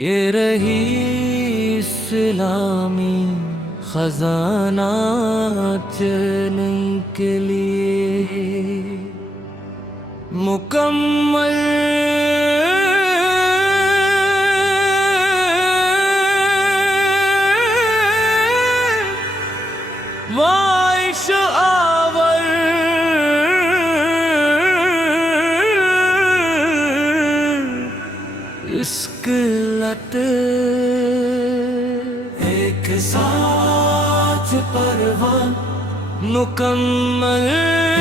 یہ رہی اسلامی خزانات چلنے کے لیے مکمل وائش آور اسکلت ایک ساتھ پروان مکمل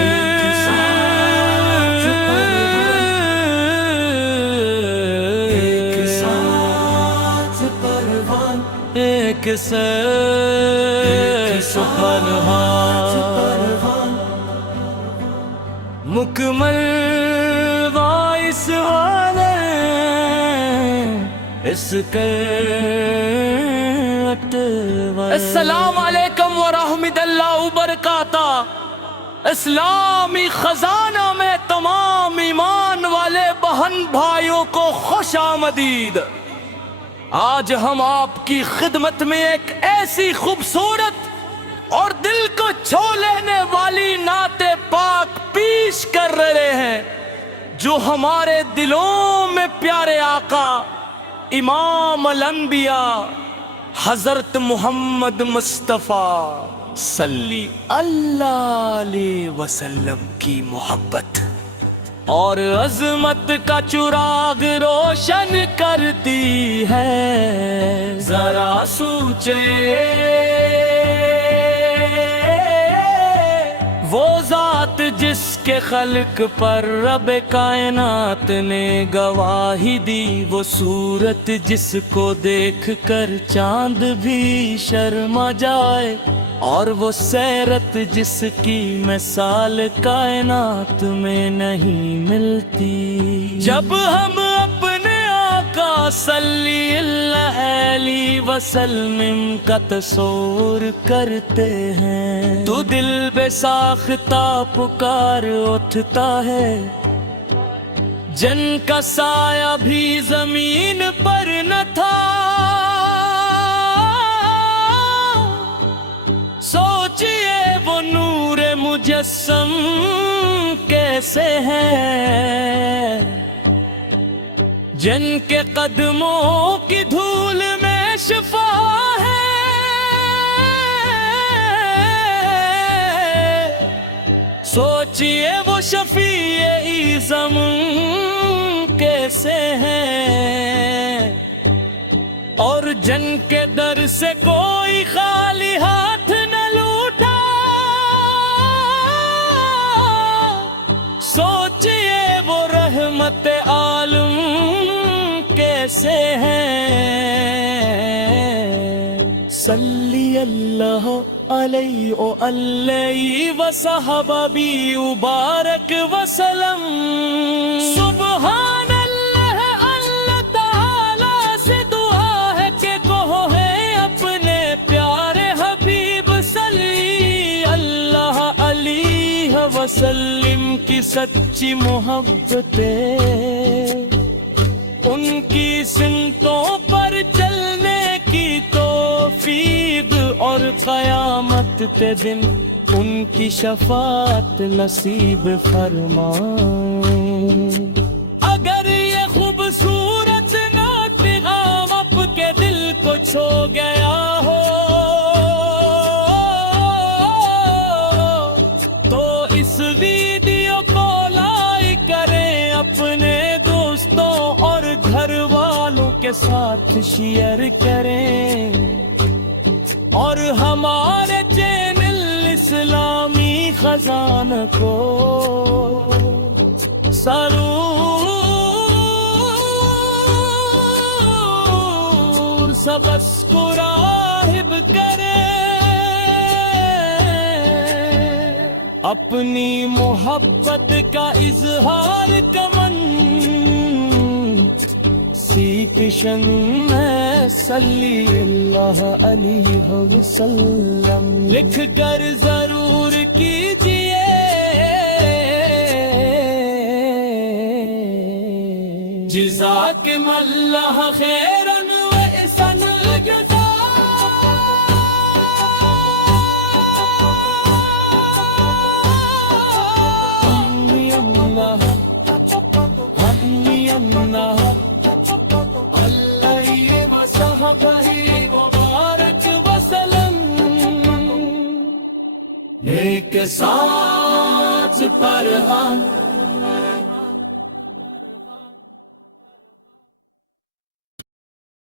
ایک ساتھ پروان ایک ساتھ پروان مکمل وائس والے السلام علیکم ورحمۃ اللہ وبرکاتہ۔ اسلامی خزانہ میں تمام ایمان والے بہن بھائیوں کو خوش آمدید۔ آج ہم آپ کی خدمت میں ایک ایسی خوبصورت اور دل کو چھو لینے والی نعت پاک پیش کر رہے ہیں جو ہمارے دلوں میں پیارے آقا امام الانبیاء حضرت محمد مصطفیٰ صلی اللہ علیہ وسلم کی محبت اور عظمت کا چراغ روشن کرتی ہے۔ ذرا سوچے وہ ذات جس کے خلق پر رب کائنات نے گواہی دی، وہ صورت جس کو دیکھ کر چاند بھی شرما جائے، اور وہ سیرت جس کی مثال کائنات میں نہیں ملتی۔ جب ہم اپنے آقا صلی اللہ علیہ وسلم کا تصور کرتے ہیں تو دل بے ساختہ پکار اٹھتا ہے، جن کا سایہ بھی زمین پر نہ تھا۔ سوچئے وہ نور مجسم کیسے ہیں، جن کے قدموں کی دھول میں شفا ہے۔ سوچئے وہ شفیع اعظم کیسے ہیں، اور جن کے در سے کوئی خالی ہاتھ نہ لوٹا۔ سوچئے وہ رحمت عالم کیسے ہیں۔ صلی اللہ علیہ وآلہ وصحبہ بارک وسلم۔ سبحان اللہ، اللہ تعالی سے دعا ہے کہ کہو ہے اپنے پیارے حبیب صلی اللہ علیہ وسلم کی سچی محبتیں، ان کی سمتوں پر چلنے کی توفیق، اور قیامت کے دن ان کی شفاعت نصیب فرما۔ اگر یہ خوبصورت نعت پیغام آپ کے دل کو چھو گیا ہو تو اس ویڈیو کو لائک کریں، اپنے دوستوں اور گھر والوں کے ساتھ شیئر کریں، اور ہمارے چینل اسلامی خزانہ کو ضرور سبسکرائب کریں۔ اپنی محبت کا اظہار کمن سیکشن میں صلی اللہ علیہ وسلم لکھ کر ضرور کیجئے۔ جزاکم اللہ خیرا ایک ساتھ پروان